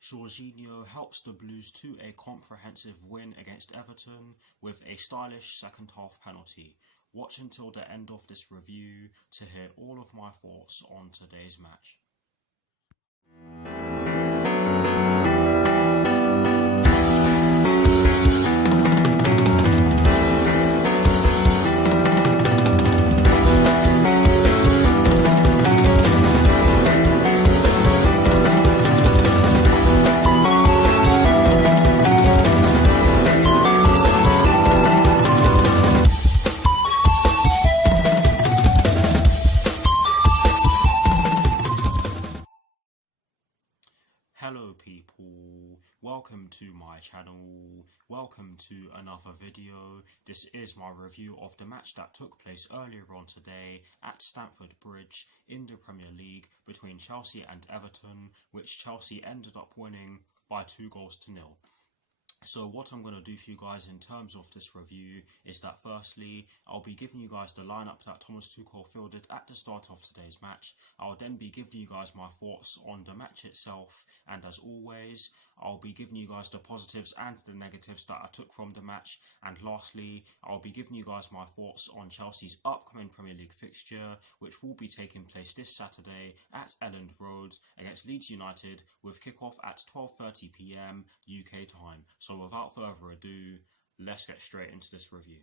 Jorginho helps the Blues to a comprehensive win against Everton with a stylish second half penalty. Watch until the end of this review to hear all of my thoughts on today's match. Hello people, welcome to my channel, welcome to another video. This is my review of the match that took place earlier on today at Stamford Bridge in the Premier League between Chelsea and Everton, which Chelsea ended up winning by 2-0. So what I'm going to do for you guys in terms of this review is that firstly, I'll be giving you guys the lineup that Thomas Tuchel fielded at the start of today's match. I'll then be giving you guys my thoughts on the match itself, and as always, I'll be giving you guys the positives and the negatives that I took from the match, and lastly, I'll be giving you guys my thoughts on Chelsea's upcoming Premier League fixture, which will be taking place this Saturday at Elland Road against Leeds United with kickoff at 12:30 PM UK time. So without further ado, let's get straight into this review.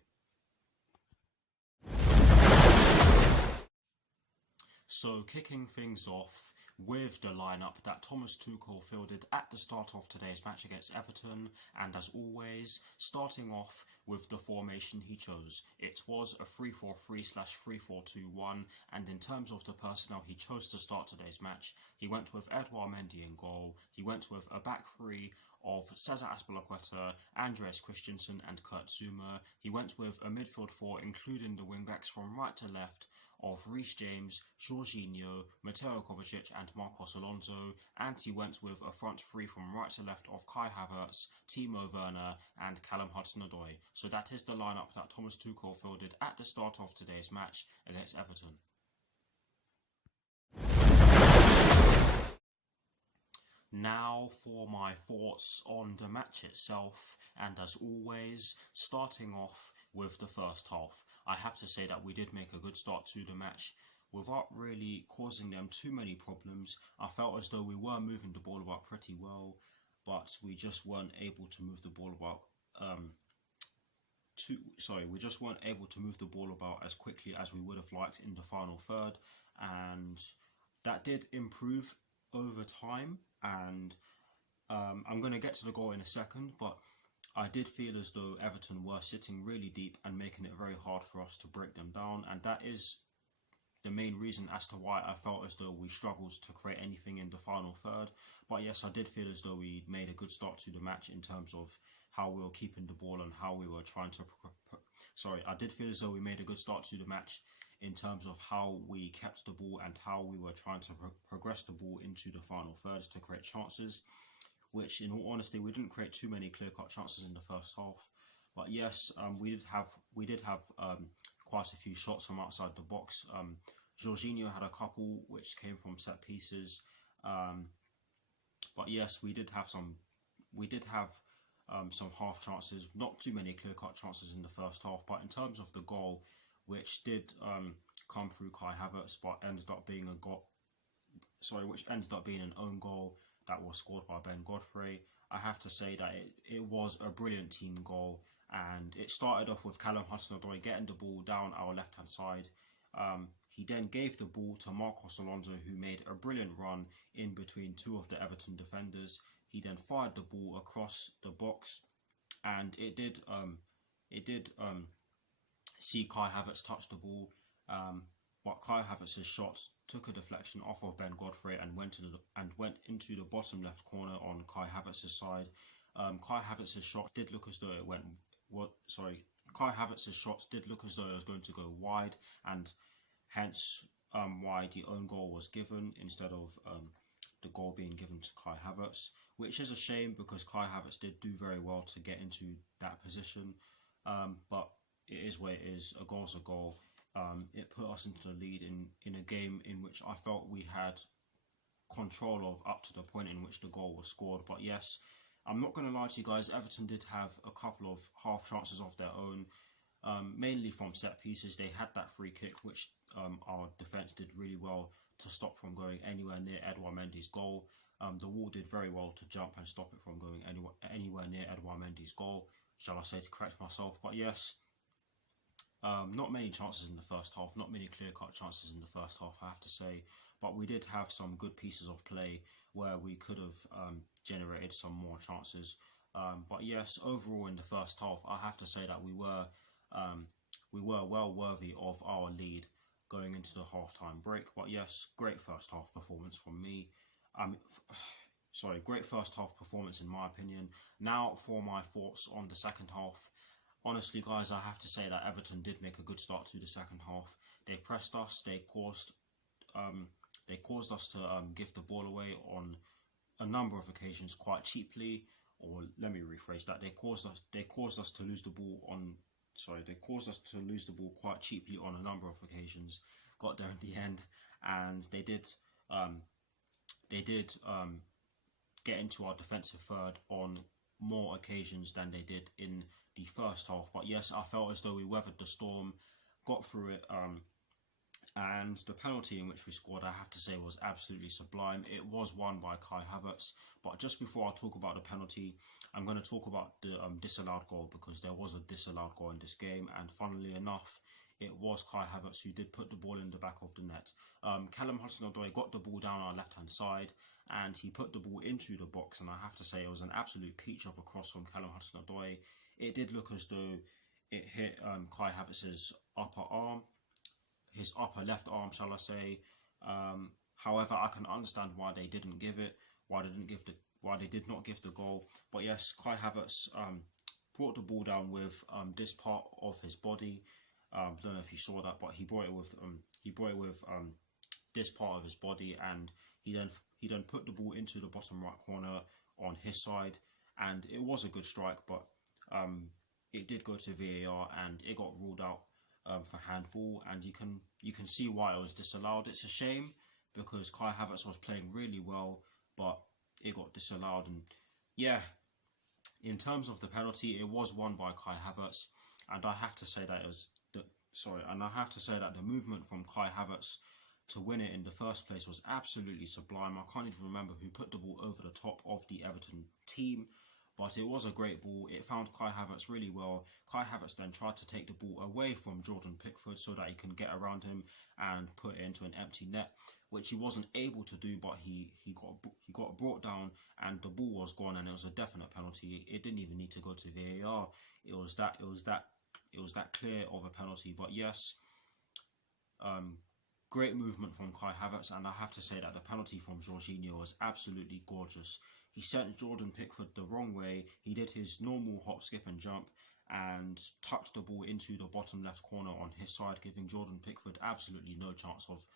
So kicking things off with the lineup that Thomas Tuchel fielded at the start of today's match against Everton, and as always, starting off with the formation he chose. It was a 3-4-3/3-4-2-1, and in terms of the personnel he chose to start today's match, he went with Edouard Mendy in goal. He went with a back three of Cesar Azpilicueta, Andreas Christensen and Kurt Zouma. He went with a midfield four including the wingbacks from right to left of Reece James, Jorginho, Mateo Kovacic and Marcos Alonso, and he went with a front three from right to left of Kai Havertz, Timo Werner and Callum Hudson-Odoi. So that is the lineup that Thomas Tuchel fielded at the start of today's match against Everton. Now for my thoughts on the match itself, and as always, starting off with the first half. I have to say that we did make a good start to the match without really causing them too many problems. I felt as though we were moving the ball about pretty well, but we just weren't able to move the ball about we just weren't able to move the ball about as quickly as we would have liked in the final third, and that did improve over time. And I'm going to get to the goal in a second, but I did feel as though Everton were sitting really deep and making it very hard for us to break them down, and that is the main reason as to why I felt as though we struggled to create anything in the final third. But yes, I did feel as though we made a good start to the match in terms of how we were keeping the ball and how we were trying to I did feel as though we made a good start to the match in terms of how we kept the ball and how we were trying to progress the ball into the final third to create chances, which in all honesty we didn't create too many clear-cut chances in the first half. But yes, we did have quite a few shots from outside the box. Jorginho had a couple which came from set pieces, but yes, we did have some half chances, not too many clear-cut chances in the first half. But in terms of the goal, which did come through Kai Havertz, but ended up being an own goal that was scored by Ben Godfrey, I have to say that it was a brilliant team goal, and it started off with Callum Hudson-Odoi getting the ball down our left-hand side. He then gave the ball to Marcos Alonso, who made a brilliant run in between two of the Everton defenders. He then fired the ball across the box, and it did see Kai Havertz touch the ball, but Kai Havertz's shot took a deflection off of Ben Godfrey and went into the bottom left corner on Kai Havertz's side. Kai Havertz's shot did look as though it went Kai Havertz's shot did look as though it was going to go wide, and hence why the own goal was given instead of the goal being given to Kai Havertz, which is a shame because Kai Havertz did do very well to get into that position, but it is what it is. A goal's a goal. It put us into the lead in a game in which I felt we had control of up to the point in which the goal was scored. But yes, I'm not going to lie to you guys, Everton did have a couple of half chances of their own, mainly from set pieces. They had that free kick, which our defence did really well to stop from going anywhere near Edouard Mendy's goal. The wall did very well to jump and stop it from going anywhere near Edouard Mendy's goal, shall I say, to correct myself. But yes, not many chances in the first half, not many clear-cut chances in the first half, I have to say. But we did have some good pieces of play where we could have generated some more chances. But yes, overall in the first half, I have to say that we were well worthy of our lead going into the half-time break. But yes, great first half performance from me. Great first half performance in my opinion. Now for my thoughts on the second half. Honestly, guys, I have to say that Everton did make a good start to the second half. They pressed us. They caused us to give the ball away on a number of occasions quite cheaply. Or let me rephrase that. They caused us to lose the ball quite cheaply on a number of occasions. Got there in the end, and they did get into our defensive third on more occasions than they did in the first half. But yes, I felt as though we weathered the storm, got through it, and the penalty in which we scored, I have to say, was absolutely sublime. It was won by Kai Havertz. But just before I talk about the penalty, I'm going to talk about the disallowed goal, because there was a disallowed goal in this game, and funnily enough, it was Kai Havertz who did put the ball in the back of the net. Callum Hudson-Odoi got the ball down our left-hand side, and he put the ball into the box, and I have to say it was an absolute peach of a cross from Callum Hudson-Odoi. It did look as though it hit Kai Havertz's upper arm, his upper left arm, shall I say. However, I can understand why they didn't give it, why they did not give the goal. But yes, Kai Havertz brought the ball down with this part of his body. Don't know if you saw that, but he brought it with this part of his body, and he then put the ball into the bottom right corner on his side, and it was a good strike, but it did go to VAR and it got ruled out for handball, and you can see why it was disallowed. It's a shame because Kai Havertz was playing really well, but it got disallowed. And yeah, in terms of the penalty, it was won by Kai Havertz, and I have to say that the movement from Kai Havertz to win it in the first place was absolutely sublime. I can't even remember who put the ball over the top of the Everton team, but it was a great ball. It found Kai Havertz really well. Kai Havertz then tried to take the ball away from Jordan Pickford so that he can get around him and put it into an empty net, which he wasn't able to do, but he got brought down and the ball was gone, and it was a definite penalty. It didn't even need to go to VAR. It was that clear of a penalty. But yes, great movement from Kai Havertz, and I have to say that the penalty from Jorginho was absolutely gorgeous. He sent Jordan Pickford the wrong way. He did his normal hop, skip and jump and tucked the ball into the bottom left corner on his side, giving Jordan Pickford absolutely no chance of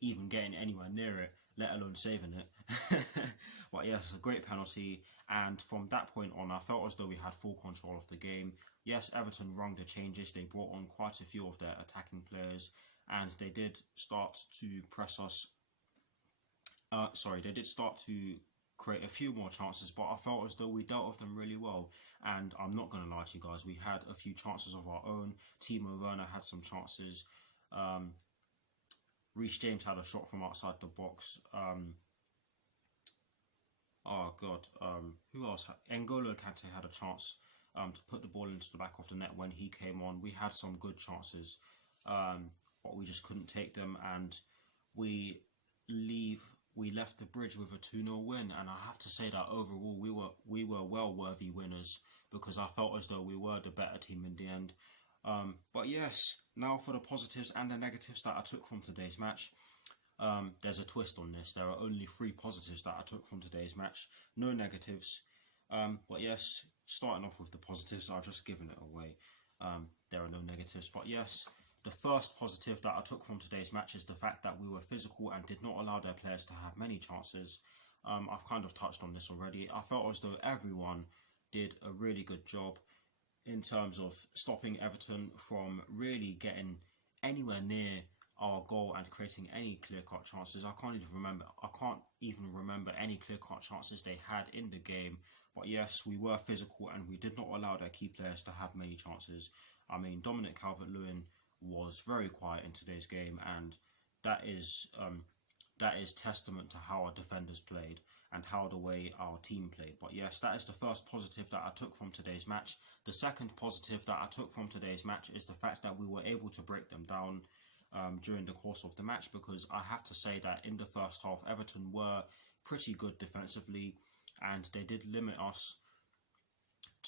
even getting anywhere near it, let alone saving it. But yes, a great penalty, and from that point on, I felt as though we had full control of the game. Yes, Everton rung the changes. They brought on quite a few of their attacking players, and they did start to press us. They did start to create a few more chances, but I felt as though we dealt with them really well. And I'm not going to lie to you guys, we had a few chances of our own. Timo Werner had some chances. Reece James had a shot from outside the box. Who else? N'Golo Kante had a chance to put the ball into the back of the net when he came on. We had some good chances, but we just couldn't take them, and we left the bridge with a 2-0 win. And I have to say that overall we were well worthy winners, because I felt as though we were the better team in the end. But yes, now for the positives and the negatives that I took from today's match. There's a twist on this. There are only 3 positives that I took from today's match, no negatives. But yes, starting off with the positives, I've just given it away. There are no negatives. But yes, the first positive that I took from today's match is the fact that we were physical and did not allow their players to have many chances. I've kind of touched on this already. I felt as though everyone did a really good job in terms of stopping Everton from really getting anywhere near our goal and creating any clear-cut chances. I can't even remember any clear-cut chances they had in the game. But yes, we were physical and we did not allow their key players to have many chances. I mean, Dominic Calvert-Lewin was very quiet in today's game, and that is testament to how our defenders played and how the way our team played. But yes, that is the first positive that I took from today's match. The second positive that I took from today's match is the fact that we were able to break them down during the course of the match, because I have to say that in the first half, Everton were pretty good defensively, and they did limit us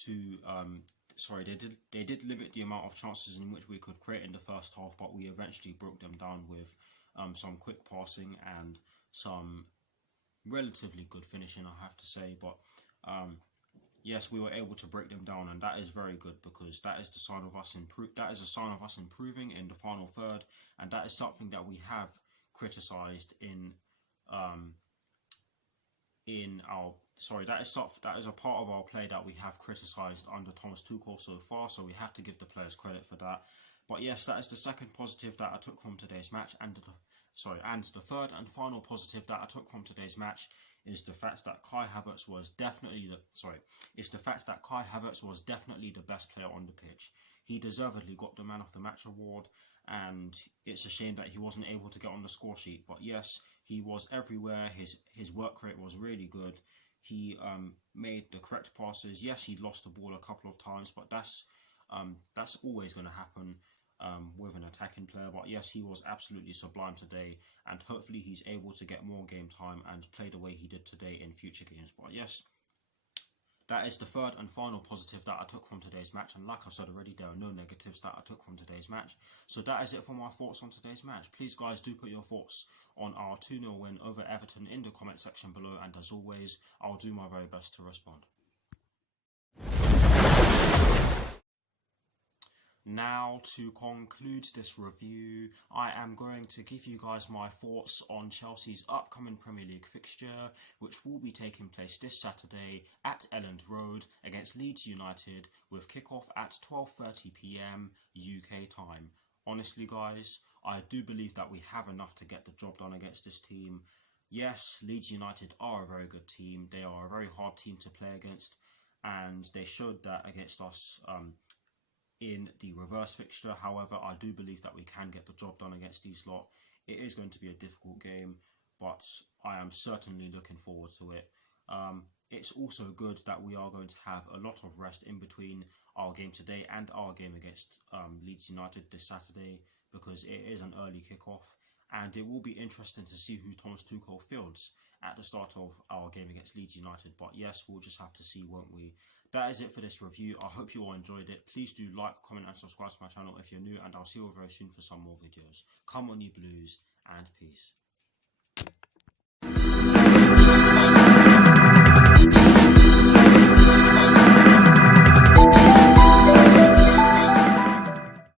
to they did limit the amount of chances in which we could create in the first half, but we eventually broke them down with some quick passing and some relatively good finishing, I have to say. But yes, we were able to break them down, and that is very good, because that is the sign of us improving in the final third, and that is something that we have criticised that is a part of our play that we have criticised under Thomas Tuchel so far, so we have to give the players credit for that. But yes, that is the second positive that I took from today's match, and the third and final positive that I took from today's match is the fact that Kai Havertz was definitely the best player on the pitch. He deservedly got the Man of the Match award, and it's a shame that he wasn't able to get on the score sheet. But yes, he was everywhere. His work rate was really good. He made the correct passes. Yes, he lost the ball a couple of times, but that's always going to happen with an attacking player. But yes, he was absolutely sublime today, and hopefully he's able to get more game time and play the way he did today in future games. But yes, that is the third and final positive that I took from today's match, and like I've said already, there are no negatives that I took from today's match. So that is it for my thoughts on today's match. Please guys, do put your thoughts on our 2-0 win over Everton in the comment section below, and as always, I'll do my very best to respond. Now, to conclude this review, I am going to give you guys my thoughts on Chelsea's upcoming Premier League fixture, which will be taking place this Saturday at Elland Road against Leeds United, with kickoff at 12:30 PM UK time. Honestly guys, I do believe that we have enough to get the job done against this team. Yes, Leeds United are a very good team. They are a very hard team to play against, and they showed that against us in the reverse fixture. However, I do believe that we can get the job done against these lot. It is going to be a difficult game, but I am certainly looking forward to it. It's also good that we are going to have a lot of rest in between our game today and our game against Leeds United this Saturday, because it is an early kickoff, and it will be interesting to see who Thomas Tuchel fields at the start of our game against Leeds United. But yes, we'll just have to see, won't we? That is it for this review. I hope you all enjoyed it. Please do like, comment and subscribe to my channel if you're new, and I'll see you all very soon for some more videos. Come on you Blues, and peace.